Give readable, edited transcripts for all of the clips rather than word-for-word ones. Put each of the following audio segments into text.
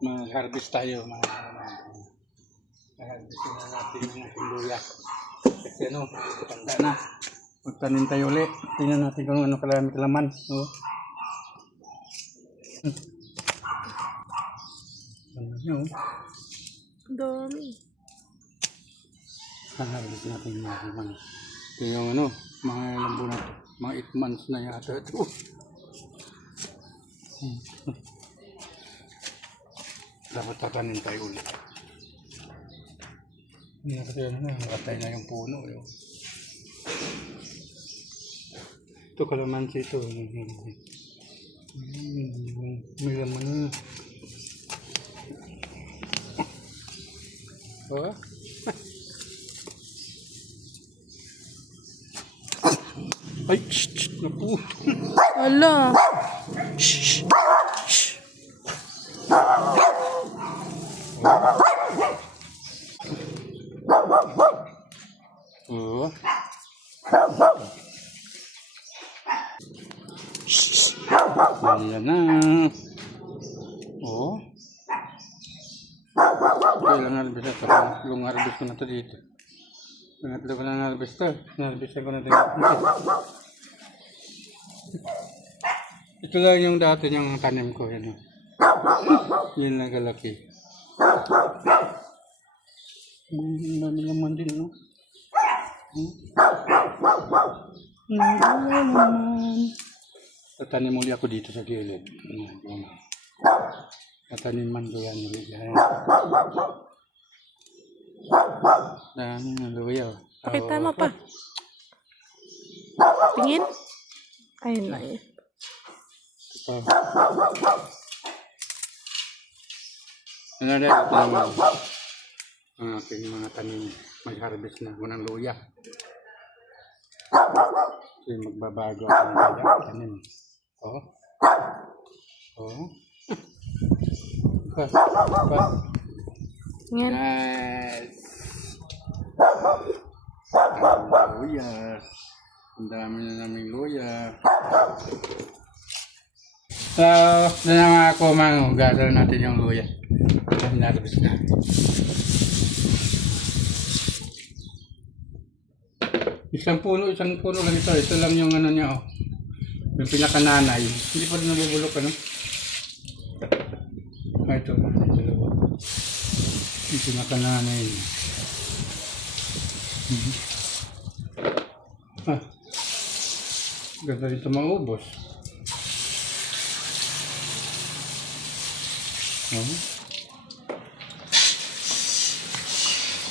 mag-harvest tayo. Mag-harvest na natin yung luya. Kasi ano, tanda na. Magtanim tayo ulit. Tingnan natin kung ano kalami kalaman. Oh. Ano yun? Dami. Harvest natin yung mga kalaman. Ito yung ano, mga ilang buwan na ito. Mga 8 months na yata ito. Dapat tatanim tayo ulit. Kasi ano na, nakatay na yung puno. Yun. Ito kalamansi ito. May laman na. Oh? Ay, shh, naku. Wala. Oh. Ayan na. Oh. Kailan harvest ito? Long harvest ko na ito dito. Pangatlo ko na harvest ito. Harvest ko na ito. Ito lang yung dati niyang tanim ko. Yan. Yan lang kalaki. Ang dami naman din, no? Ang dami naman. Tatanim muli ako dito sa gilid. Tataniman ko yan ulit. Dami na luya. Pakita mo pa. Tingin. Ayun na yun. Ano na ito ang aking mga tanim. May harvest na ako ng luya. Kasi magbabago ako ng luya. Tanim. Oh. Oh. Yan. Nice. Luya. Ang dami na naming luya. So, doon na mga kumang gasal natin yung luya. Hinarvest na. Isang puno lang ito. Ito lang yung ano niya, oh. Yung pinakananay. Hindi pa rin nabubulok, ano? Ito. Yung pinakananay. Ganda dito maubos.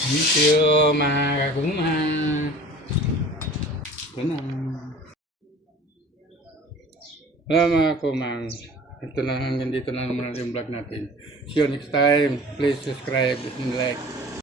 Thank you, mga kaguma. Ito na. Hello mga kumang. Ito na hanggang dito na naman yung vlog natin. See you next time. Please subscribe and like.